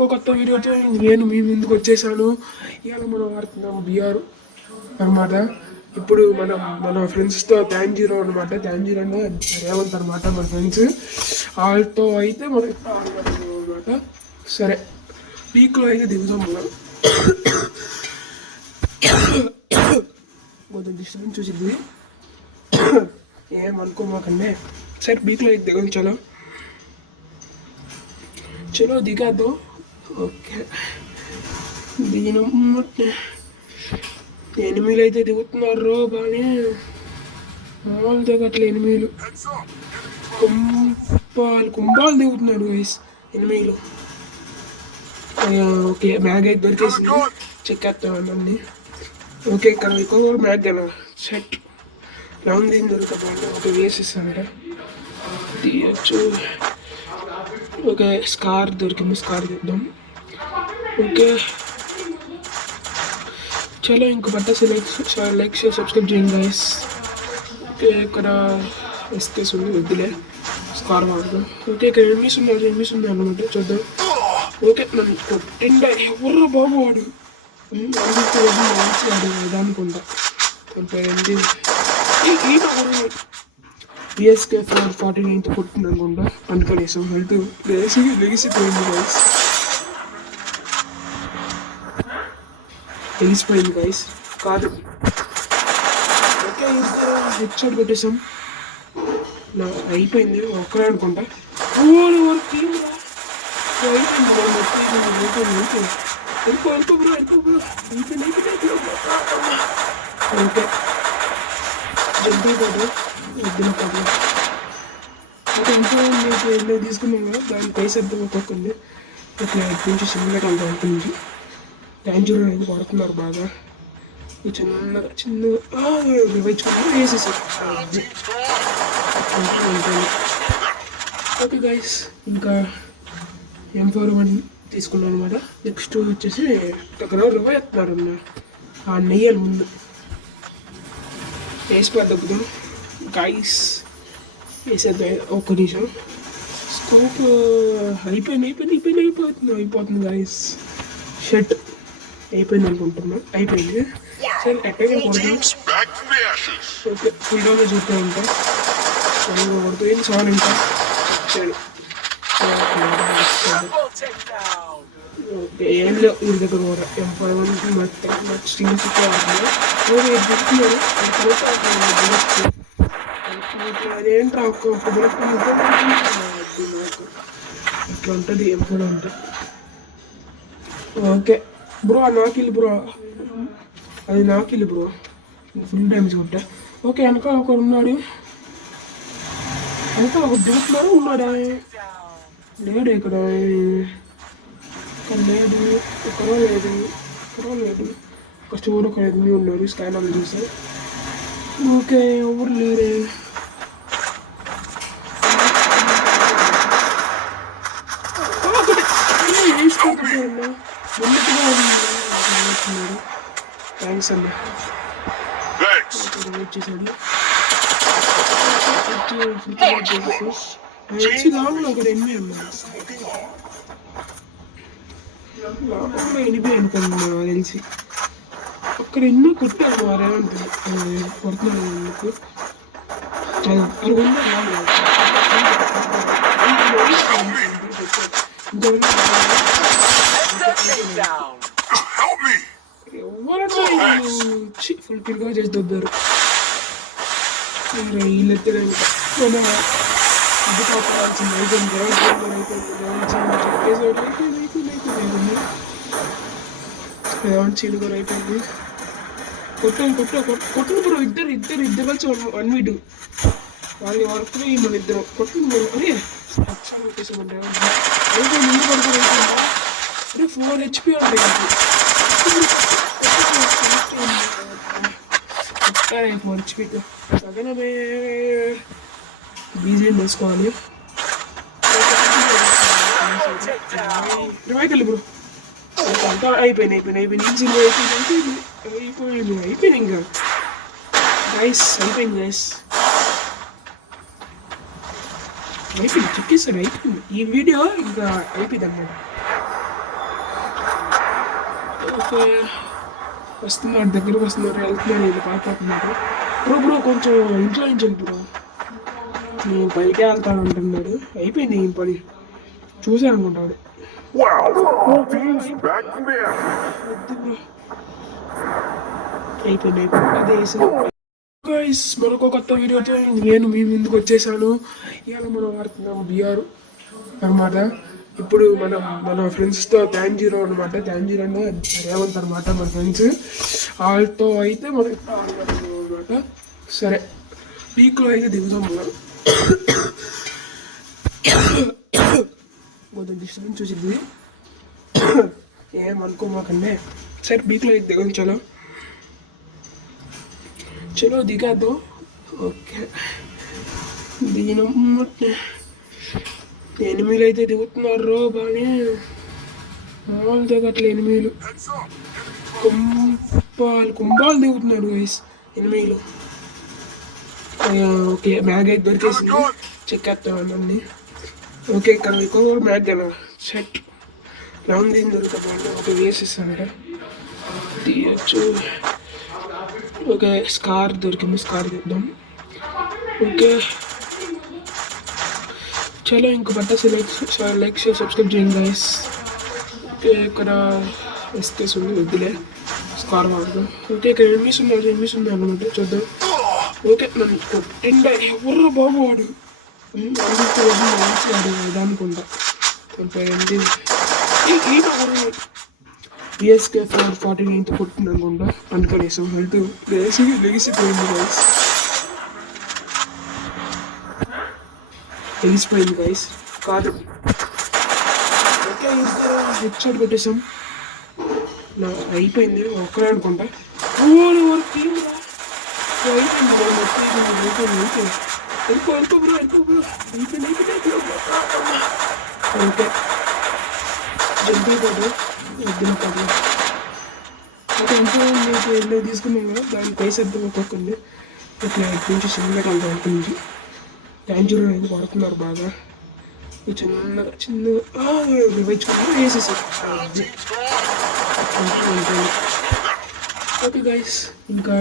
ఒక కొత్త వీడియోతో నేను మీ ముందుకు వచ్చేసాను. ఇవాళ మనం ఆడుతున్నాం బిఆర్ అనమాట. ఇప్పుడు మన ఫ్రెండ్స్తో థ్యాంజీరో అనమాట. థ్యాంజీరో అంటే రేవంత్ అనమాట మన ఫ్రెండ్స్. వాళ్ళతో అయితే మనం ఇప్పుడు ఆడుతున్నాం అనమాట. సరే పీక్లో అయితే దిగుతాం మనం. కొంచెం డిస్టర్బెన్స్ చూసింది, ఏమనుకోమాకండి. సరే పీక్లో అయితే దిగం. చలో దిగాదు. ఓకే దిగినమ్మంటే ఎనిమిలు అయితే దిగుతున్నారు బాగానే. మామూలు దిగట్లే ఎనిమిలు, కుంభాలు దిగుతున్నారు గైస్ ఎనిమిలు. ఓకే బ్యాగ్ అయితే దొరికేసింది, చెక్కేస్తామండి అన్ని. ఓకే ఇక్కడ ఎక్కువ బ్యాగ్ కదా సెట్ రౌండ్ దీని దొరుకుతుంది. ఓకే వేసేస్తాను తీయచ్చు. ఓకే స్కార్ దొరికింది, స్కార్ తీద్దాం. ఓకే చలో ఇంకో బట్టసి లైక్ షేర్ సబ్స్క్రైబ్ చేయండి గైస్. ఓకే ఇక్కడ ఎస్కేస్ ఉంది, వద్దులే స్కార్ వాడదాం. ఓకే ఇక్కడ ఎనిమిస్ ఉన్నాయి అనమాట, చూద్దాం. ఓకే నన్ను కొట్టిండ ఎవరు బాబు వాడు అనుకుంటా. పిఎస్కే 449 కొట్టింది అనుకుంటా. అనుకోలేసాం హెల్త్ లెగిసిపోయింది గైస్, లెగిసిపోయింది గైస్ కాదు. ఓకే హెడ్ షాట్ కొట్టేసాం. అయిపోయింది ఒక్కడే అనుకుంటా. ఓకే జంప్ అయిపోదు వద్దున కాదు. ఓకే ఎంతో తీసుకున్నాం కదా, దాని పైస అర్థం ఒక్కొక్కండి. ఇట్లా ఇటు నుంచి సిమ్లెట్ అంతా ఇటు నుంచి థ్యాంజూరో అనేది పడుతున్నారు బాగా. చిన్నగా వేయించుకుంటే వేసేసారు. ఓకే గైస్ ఇంకా M41 తీసుకున్నాను అనమాట. నెక్స్ట్ వచ్చేసి దగ్గర రివై ఎత్తున్నారు అన్న ఆ నెయ్యాలి ముందు వేసి పడ్డప్పుడు గైస్ వేసేద్దాం. ఒక్క నిమిషం స్కోప్ అయిపోతుంది గైస్. షర్ట్ అయిపోయింది అనుకుంటున్నా, అయిపోయింది. సరే అట్టగా కొడతాం. ఓకే ఫుల్గా చూస్తూ ఉంటాం, కొడుతుంది సార్ ఇంకా. సరే ఓకే ఏం లేవు ఇది దగ్గర కూడా M41 మొత్తం స్టింగ్స్ అదేంట్రా ఒక్క బుల్లెట్ ఇట్లా ఉంటుంది M41 ఉంటుంది. ఓకే బ్రో నాకిల్లు బ్రో, అది నాకిల్లు బ్రో, ఫుల్ డ్యామేజ్ కొట్టా. ఓకే వెనక ఒకరు ఉన్నాడు, వెనక ఒక దిగుతున్నారు ఉన్నాడా లేడు ఇక్కడ లేడు, ఎక్కడో లేదు. ఒక స్టోర్ ఒక ఎనిమిది ఉన్నారు స్కానర్లు చూస్తే. ఓకే ఎవరు లేరే. థ్యాంక్స్ అన్న వచ్చేసాడు. లాంగ్లో ఒక ఎనిమిది ఉన్నారు, లాంగ్లో ఎనిమిది అనుకున్నా తెలిసి. అక్కడ ఎన్నో కొట్టాను రేవంత్ కొడుతున్నాను ఎందుకు ఎవరన్నా ఫుల్ కిల్గా చేసి దొబ్బారు. వీళ్ళు ఎత్తలేదు ఇది కావాల్సింది అయిపోయింది. రేవంత్ చీలు కూడా అయిపోయింది. కొట్టను బ్రో, ఇద్దరు కలిసి 1v2 వాళ్ళు వర్క్ మన ఇద్దరు కొట్టింది. అరే పక్షాలు కొట్టేసామండి ముందు పడుతుంది. అరే 4 HP ఉంది 4 HP సగనమే బీజీ వేసుకోవాలి. రివైకల్ బ్రో అంతా అయిపోయింది ఇంకా గైస్. అయిపోయింది గైస్, అయిపోయింది చెప్పేసాను. అయిపోయింది ఈ వీడియో ఇంకా అయిపోయింది అన్నమాట. ఓకే వస్తున్నాడు, దగ్గరకు వస్తున్నారు, వెళ్తున్నారు, వీళ్ళు పారిపోతున్నారు. బ్రో బ్రో కొంచెం ఇంట్లో నుంచి బ్రో, నేను పైకే వెళ్తాను అంటున్నాడు. అయిపోయింది ఈ పని, చూసే అనుకుంటాడు. అయిపోయింది అదే గైస్, మరొక కొత్త వీడియోతో నేను మీ ముందుకు వచ్చేసాను. ఇవాళ మనం ఆడుతున్నాము బిఆర్ అనమాట. ఇప్పుడు మన ఫ్రెండ్స్తో తాంజీరో అనమాట, తాంజీరో రేవంత్ అనమాట మన ఫ్రెండ్స్. వాళ్ళతో అయితే మనం అనమాట. సరే పీక్లో అయితే దిగుదాం మనం. కొంచెం డిస్టర్బెన్స్ చూసింది, ఏమనుకోమాకండి. సరే పీక్లో అయితే దిగం, చలో చలో దిగేద్దాం. ఓకే దిగిన ఎనిమిలు అయితే దిగుతున్నారు బాగానే, మామూలు దిగట్లే ఎనిమిలు, కుంభాలు దిగుతున్నారు గైస్ ఎనిమిలు. ఓకే బ్యాగ్ అయితే దొరికేసింది, చెక్కేస్తాం అన్నీ. ఓకే ఇక్కడ ఇంకొక బ్యాగ్ కదా సెట్ లాంగ్ దీని దొరుకుతుంది. ఓకే వేసేస్తానంటే తీయచ్చు. ఓకే స్కార్ దొరికింది, స్కార్ తీద్దాం. ఓకే చలో ఇంక పట్టేసి లైక్ షేర్ సబ్స్క్రైబ్ చేయండి గైస్. ఓకే ఇక్కడ ఎస్కేస్ ఉంది, వద్దులే స్కార్ వాడదాం. ఓకే ఇక్కడ ఎనిమిస్ ఉన్నాయి అనమాట, చూద్దాం. ఓకే నన్ను కొట్టిండా ఎవరు బాబు వాడు, ఇదనుకుంటా పిఎస్కే 449 కొట్టింది అనుకుంటా, అనుకనేసాం హెల్త్ లెగిసిపోయింది గైస్, తెలిసిపోయింది గైస్ కాదు. ఓకే హెడ్ షాట్ కొట్టేసాం, అయిపోయింది ఒక్కడే అనుకుంటా. అయిపోయింది వెళ్ళిపో బ్రో, అయిపోయింది. ఓకే జల్దీ కాదు వద్దున కాదు. ఓకే ఎంతో మీకు తీసుకున్నాం కదా, దాని పైస అర్థం ఒక్కొక్కరిని ఇట్లా ఇటు నుంచి చిన్నగా వెళ్తాం. ఇటు నుంచి టాంజూరో అనేది పడుతున్నారు బాగా, చిన్నగా వేయించుకుంటే వేసేసారు. ఓకే గైస్ ఇంకా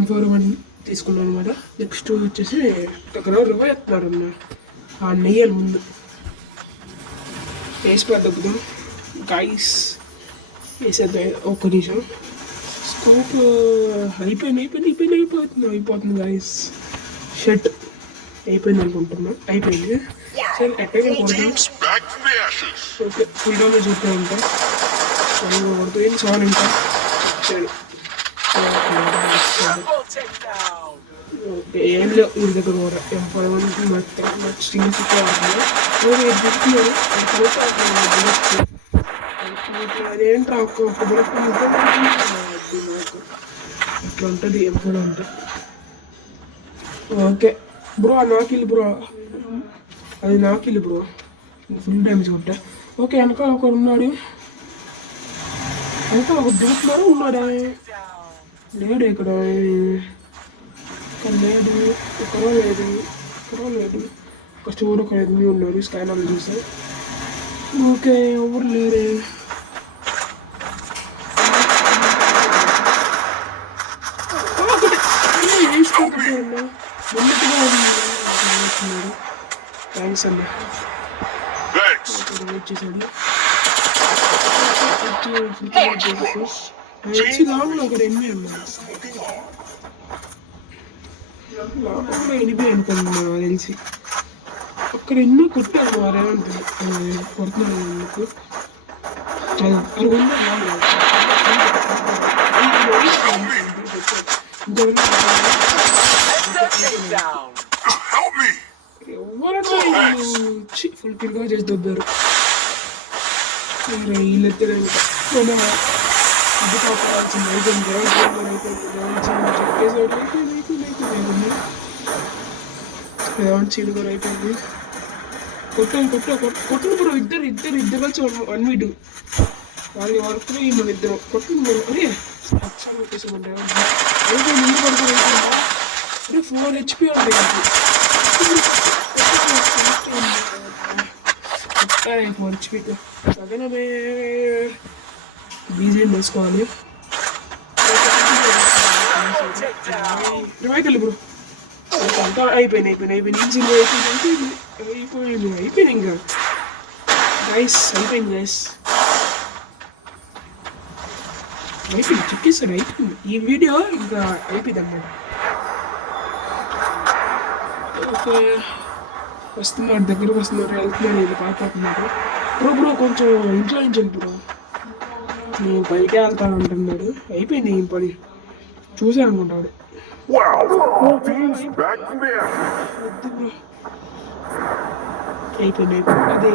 M41 తీసుకున్నాను అనమాట. నెక్స్ట్ వచ్చేసి దగ్గర ఎత్తున్నారు అన్న ఆ నెయ్యాలి ముందు వేసి పడ్డప్పుడు గైస్ వేసేద్దాం. ఒక్క నిమిషం స్కోప్ అయిపోతుంది గైస్. షర్ట్ అయిపోయింది అనుకుంటున్నా, అయిపోయింది. సరే అట్టగా కొడతాం. ఓకే ఫుల్ డ్యామేజ్ చూస్తూ ఉంటాం, కొడుతుంది సార్ ఇంకా. సరే ఏం లేవు వీడి దగ్గర కూడా M41 మొత్తం స్టింగ్స్ అదేంట్రా ఒక్క బుల్లెట్ ఇట్లా ఉంటుంది M41 అంటే. ఓకే బ్రో నాకిల్లు బ్రో, అది నాకిల్లు బ్రో, ఫుల్ డ్యామేజ్ కొట్టా. ఓకే వెనకాల ఒకడు ఉన్నాడు, వెనకాల ఒక దిగుతున్నాడు ఉన్నాడా, లేడు ఇక్కడ లేదు, ఎక్కడో లేదు. ఒక స్టోర్ ఒక ఎనిమిది ఉన్నారు, స్కానర్లు చూస్తే. ఓకే ఎవరు లేరే. థ్యాంక్స్ అన్న వచ్చేసాడు. లాంగ్లో ఒక ఎనిమిది ఉన్నారు, లాంగ్లో ఎనిమిది అనుకున్నా తెలిసి. అక్కడ ఎన్నో కొట్టారు రేవంత్ కొడుతున్నాడు ఎందుకు ఫుల్ కిల్గా చేసి దొబ్బారు వీళ్ళెత్తే అది కాపాడాల్సింది. అయిపోయింది రేవంత్ సీన్ కూడా అయిపోయింది. కొట్టు బ్రో, ఇద్దరు కలిసి 1v2 వాళ్ళు వరకు మన ఇద్దరు కొట్టు. అరే అక్షాలు కొట్టేసామంటే ముందు పడుతుంది. అరే 4 HP ఉంటాయి 4 HP. బీజీఎం వేసుకోవాలి. రివైకల్ బ్రో అంతా అయిపోయింది ఈజీగా అయిపోయింది ఇంకా గైస్ అయిపోయింది చెప్పేస్తాడు అయిపోయింది ఈ వీడియో ఇంకా అయిపోయింది అన్నమాట. ఓకే వస్తున్నాడు దగ్గరకు వస్తున్నారు వెళ్తున్నాడు ఇది పాడుతున్నారు. బ్రో కొంచెం ఇంట్లో నుంచి వెళ్ళి బ్రో నేను పైకి వెళ్తాను అంటున్నాడు. అయిపోయింది ఈ పని చూసాను అనుకుంటాడు. అయిపోయింది అదే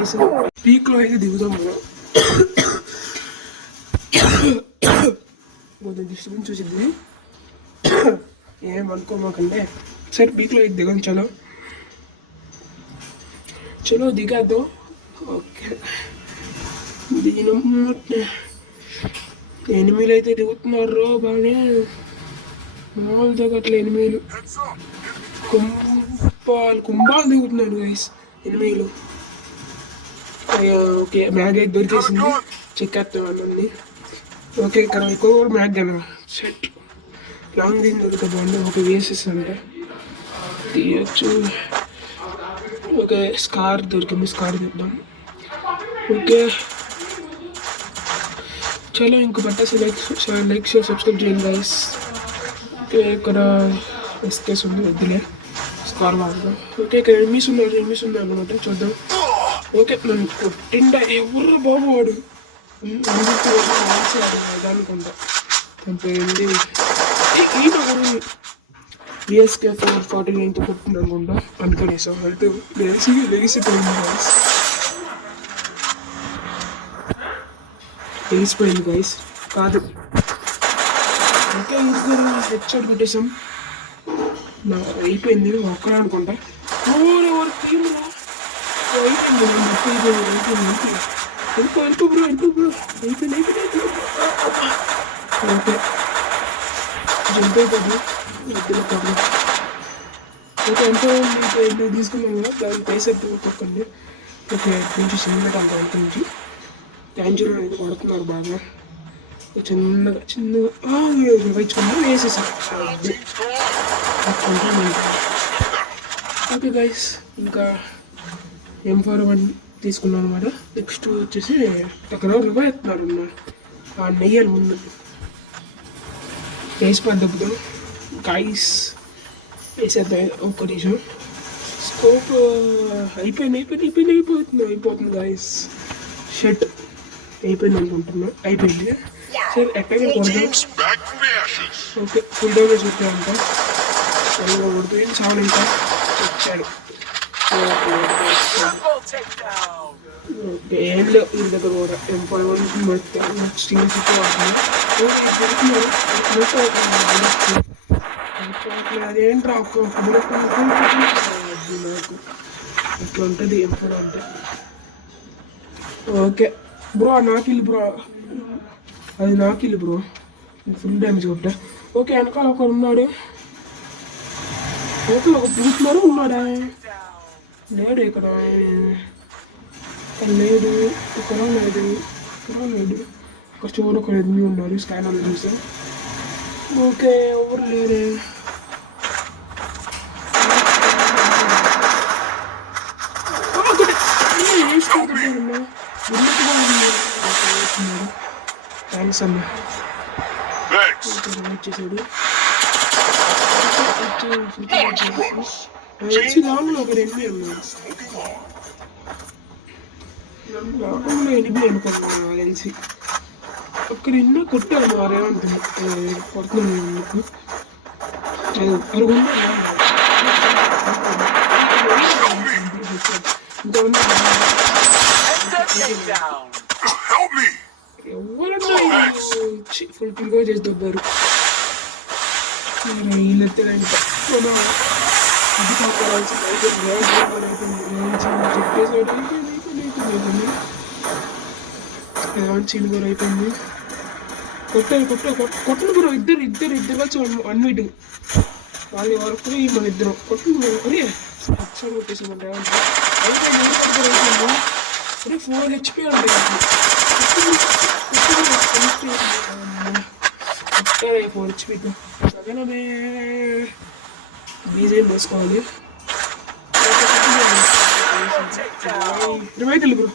పీక్లో అయితే దిగుతాం మనం. కొంచెం డిస్టర్బెన్స్ చూసింది ఏమనుకోమాకండి. సరే పీక్లో అయితే దిగం చలో దిగద్దు. ఓకే దీని ఎనిమిలు అయితే దిగుతున్నారు బాగానే మామూలు దిగట్లే ఎనిమిలు కుంభాలు దిగుతున్నారు గైస్ ఎనిమిలు. ఓకే మ్యాగ్ అయితే దొరికేసింది చెక్కేస్తాం అన్నీ. ఓకే ఇక్కడ ఎక్కువ కూడా మ్యాగ్ కదా సెట్ లాంగ్ దీని దొరకదండి. ఓకే వేసెస్ అంటే తీయచ్చు. ఓకే స్కార్ దొరికింది స్కార్ తెద్దాం. ఓకే చలో ఇంకో పట్టేసి లైక్ షేర్ సబ్స్క్రైబ్ చేయండి గైస్. ఓకే ఇక్కడ ఎస్కేస్ ఉంది వద్దులే స్కార్ వాళ్ళు. ఓకే ఇక్కడ ఎనిమిస్ ఉన్నాయి అనమాట చూద్దాం. ఓకే నన్ను కొట్టిండా ఎవరు బాబు వాడు అనుకుంటా చంపేయండి. ఈయన కూడా బిఎస్కే 449 కొట్టింది అనుకుంటా అనుకునేసాం అయితే లేచిపోయింది గైస్ కాదు. ఓకే ఇద్దరు హెడ్షాట్ పెట్టేసాం అయిపోయింది ఒక్కడే అనుకుంటా. ఎవరు టీంలో అయిపోయింది వెళ్ళిపో బ్రో అయిపోయింది. ఓకే జంప్ అయిపోయింది ఇద్దరు ప్రాబ్లం. ఓకే ఎంతో మీకు తీసుకున్నాం కదా దాన్ని పైసా ఒక్కొక్కండి. ఓకే కొంచెం చిన్నగా అంత నుంచి ట్యాంజర్ అనేది కొడుతున్నారు బాగా చిన్నగా వేయించుకున్నారు వేసేసారు. ఓకే గైస్ ఇంకా M41 తీసుకున్నాం అనమాట. నెక్స్ట్ వచ్చేసి అక్కడ ఎత్తున్నారు అన్నమాట ఆ నెయ్యాలి ముందు వేసి పద్ధతిలో గైస్ వేసేద్దాం. ఒక్క నిమిషం స్కోప్ అయిపోతుంది గైస్ షర్ట్ అయిపోయింది అనుకుంటున్నా అయిపోయింది. సరే ఎక్కడ కొడదాం. ఓకే ఫుల్ డ్యామేజ్ కొట్టాడంట కొడుతుంది చాలా ఇంకా వచ్చాడు. ఓకే ఏం లేవు వీరి దగ్గర కూడా M41 స్టీల్ చుట్టూ వాడుతుంది. అదేంట్రా నాకు ఇట్లా ఉంటుంది M4 అంటే. ఓకే బ్రో నాకిల్లు బ్రో అది నాకిల్లు బ్రో ఫుల్ డ్యామేజ్ కొట్టా. ఓకే వెనకాల ఒకరు ఉన్నాడు. ఓకే ఒక పూట్లోనే ఉన్నాడా లేడు ఇక్కడ లేడు ఇక్కడ లేడు ఒక చూడు ఒక ఎనిమిది ఉన్నారు స్కానర్లు చూసి. ఓకే ఎవరు లేరే థ్యాంక్స్ అన్న వచ్చేసాడు. లాంగ్లో ఒక ఎనిమిది ఉన్నారు లాంగ్లో ఎనిమిది అనుకున్నాను తెలిసి అక్కడ ఎన్నో కొట్టాను మరేమంటుంది కొడుతున్నాను అరుగుండా ఎవరన్నా ఫుల్ కిల్గా చేసి దొబ్బారు వీళ్ళెత్తే చిన్న కూడా అయిపోయింది. కొట్టను కూడా ఇద్దరు కలిసి 1 మీట్ వాళ్ళ వరకు మన ఇద్దరు కొట్టను అరే అక్షరం కొట్టేసామంటే అదే 4 HP అంటే హెచ్పీతో సగనమే బీజేం వేసుకోవాలి. రిమైటల్ బ్రో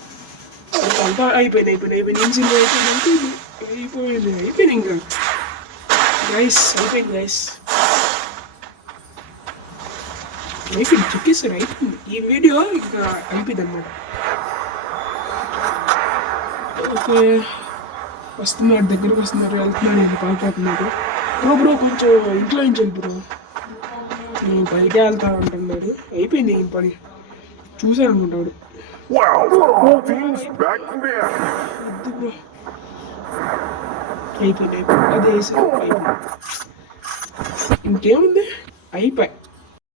అంతా అయిపోయింది ఇంజిన్ అయిపోయింది ఇంకా అయిపోయింది గైస్ అయిపోయింది చెప్పేసారు అయిపోయింది ఈ వీడియో ఇంకా అయిపోయింది అన్నమాట. ఓకే వస్తున్నారు దగ్గరకు వస్తున్నారు వెళ్తున్నాడు ఇంకా పారిపోతున్నాడు. బ్రో కొంచెం ఇంట్లో నుంచి వెళ్ళి బ్రో నేను పైకి వెళ్తా అంటున్నాడు. అయిపోయింది ఈ పని చూసాను అనుకుంటాడు. అయిపోయింది అది వేసి ఇంకేముంది అయిపోయి